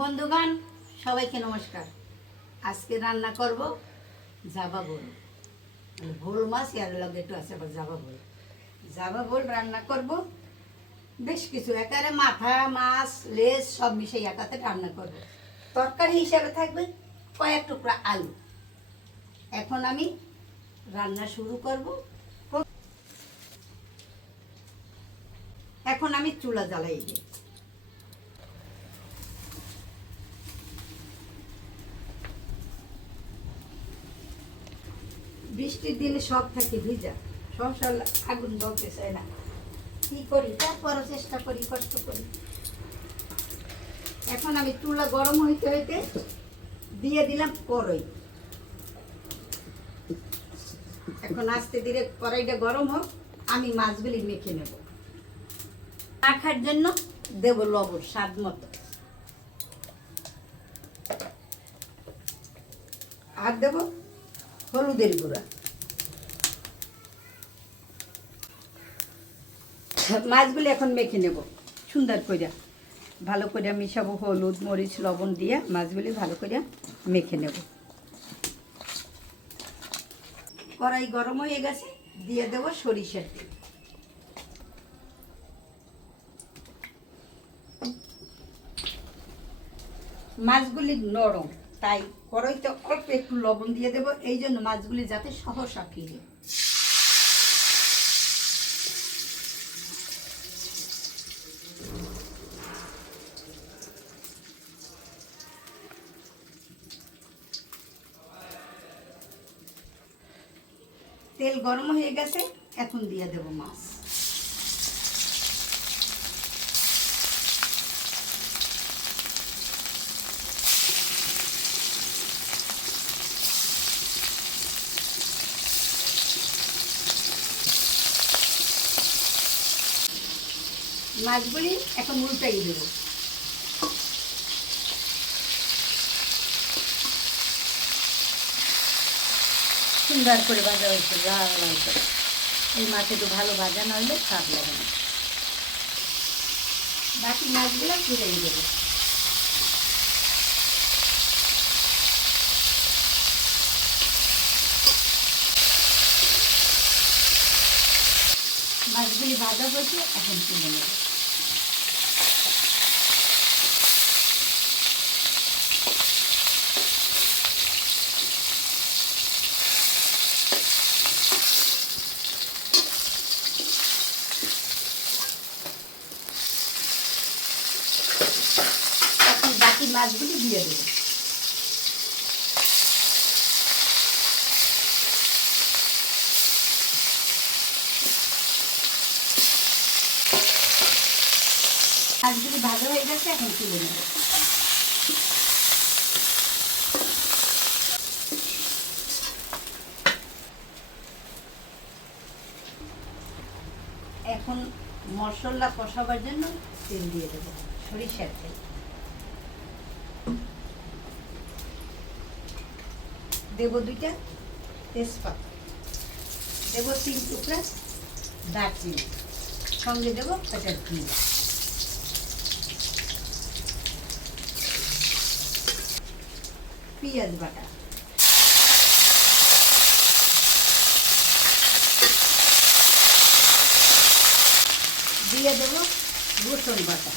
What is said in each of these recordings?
বন্ধুগণ, সবাইকে নমস্কার। আজকে রান্না করব জাবা বোল, ভোল মাছ এর লগে একটু আছে আবার জাবা বোল রান্না করব। বেশ কিছু একারে মাথা মাছ লেজ সব মিশিয়ে একাতে রান্না করব। তরকারি হিসাবে থাকবে কয়েক টুকরা আলু। এখন আমি রান্না শুরু করব। এখন আমি চুলা জ্বালাই দিই। বৃষ্টির দিনে সব থাকে ভিজা, সংসার আগুন জ্বলতে চায় না। কি করি, তারপরও চেষ্টা করি, কষ্ট করি। এখন আমি চুলা গরম হইতে হইতে দিয়ে দিলাম কড়াই। এখন আস্তে ধীরে কড়াইটা গরম হোক, আমি মাছগুলি মেখে নেব। মাখার জন্য দেব লবণ স্বাদ মতো, আর দেব হলুদের গুঁড়া। মাছগুলি এখন মেখে নেব সুন্দর করে, ভালো করে মিশাবো। হলুদ মরিচ লবণ দিয়ে মাছগুলি ভালো করে মেখে নেব। কড়াই গরম হয়ে গেছে, দিয়ে দেব সরিষার তেল। মাছগুলি নরম, তাই কড়াইতে অল্প একটু লবণ দিয়ে দেব, এই জন্য মাছগুলি যাতে সহসা ফিরে। তেল গরম হয়ে গেছে, এখন দিয়ে দেব মাছ। মাছগুলি এখন উল্টাই দেব। সুন্দর করে ভাজা হয়েছে, লাল লাল করে। এই মাছ একটু ভালো ভাজা নইলে স্বাদ লাগে না। বাকি মাছগুলো ফিরিয়ে দেবো। মাছগুলি ভাজা হয়েছে, এখন তুলে নেব। এখন বাকি মাছগুলি দিয়ে দেব। মাছগুলি ভাজা হয়ে গেছে, এখন তুলে নেব। এখন মশলা কষাবার জন্য তেল দিয়ে দেবো, সরিষার তেল। দেব 2টা তেজপাতা, দেব 3 টুকরা দারচিনি, সঙ্গে দেব পেঁয়াজ দিয়ে পেঁয়াজ বাটা, দিয়ে দেব রসুন বাটা,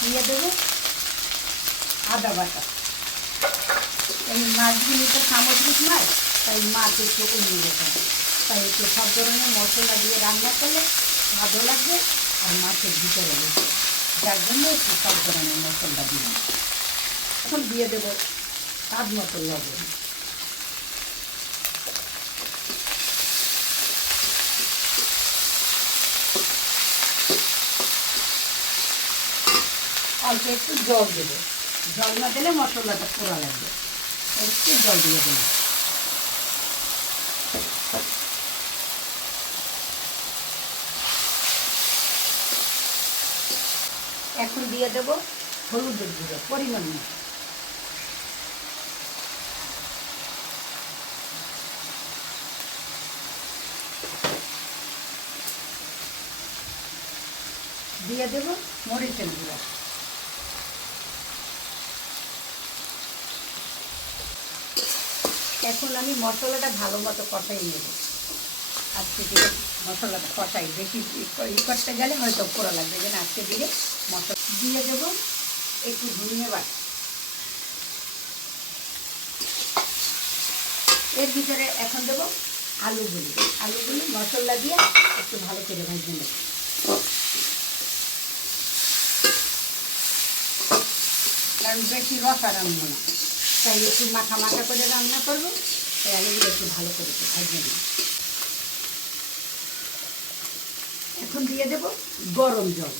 দিয়ে দেব আদা বাটা। এই মাছগুলি তো সামুদ্রিক মাছ, তাই মাছ একটু অন্যরকম, তাই একটু সব ধরনের মশলা দিয়ে রান্না করলে ভালো লাগবে আর মাছের ভিতরে বসে, যার জন্য একটু সব ধরনের মশলা দিলাম। এখন দিয়ে দেব স্বাদ মতো লবণ। অল্প একটু জল দেবো, জল না দিলে মশলাটা পোড়া লাগবে, একটু জল দিয়ে দেবো। এখন দিয়ে দেব হলুদের গুঁড়ো পরিমাণ মতো। দিয়ে দেব মরিচের গুঁড়া। এখন আমি মশলাটা ভালো মতো কষাই নেব। আজকে দিয়ে মশলাটা কষাই, বেশি ই করতে গেলে হয়তো পোড়া লাগবে, যেন আজকে দিয়ে মশলা দিয়ে দেব একটু ধনিয়া বাটা। এর ভিতরে এখন দেবো আলুগুলি মশলা দিয়ে একটু ভালো করে ভেজে নেব। কারণ বেশি রসা রান্না না, তাই একটু মাখা মাখা করে রান্না করবো, তাই আলুগুলো একটু ভালো করে ভেজে নেব। এখন দিয়ে দেব গরম জল।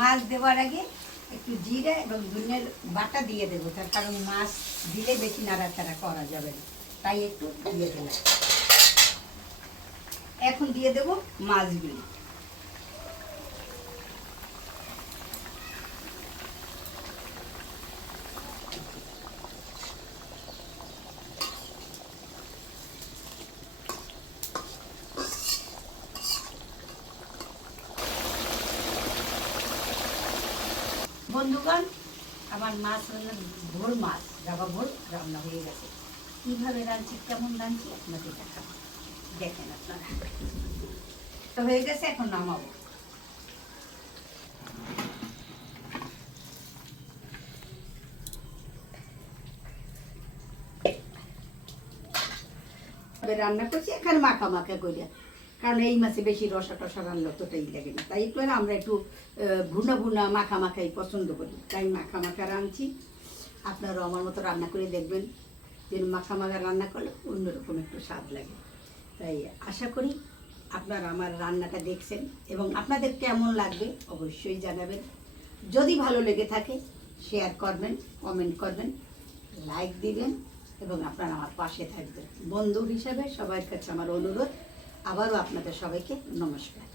মাছ দেওয়ার আগে একটু জিরা এবং ধনিয়ার বাটা দিয়ে দেবো, তার কারণ মাছ দিলে বেশি নাড়াচাড়া করা যাবে না, তাই একটু দিয়ে দিলাম। এখন দিয়ে দেবো মাছগুলি। বন্ধুগণ, আমার মাছ রান্না ভোল মাছ, জাবা ভোল রান্না হয়ে গেছে। কীভাবে রাঁধছি, কেমন রাঁধছি আপনাদের দেখাবো, দেখেন আপনারা। তো হয়ে গেছে, এখন নামাবো। রান্না করছি এখানে মাখা মাখা করিয়া, কারণ এই মাছে বেশি রসা টসা রান্না অতটাই লাগে না, তাই করে আমরা একটু ভুনা ভুনা মাখা মাখাই পছন্দ করি, তাই মাখা মাখা রাঁধছি। আপনারাও আমার মতো রান্না করে দেখবেন, যে মাখা মাখা রান্না করলে অন্যরকম একটু স্বাদ লাগে। তাই আশা করি আপনারা আমার রান্নাটা দেখছেন এবং আপনাদের কেমন লাগবে অবশ্যই জানাবেন। যদি ভালো লেগে থাকে শেয়ার করবেন, কমেন্ট করবেন, লাইক দিবেন এবং আপনারা আমার পাশে থাকবেন। বন্ধু হিসাবে সবার কাছে আমার অনুরোধ। আবারও আপনাদের সবাইকে নমস্কার।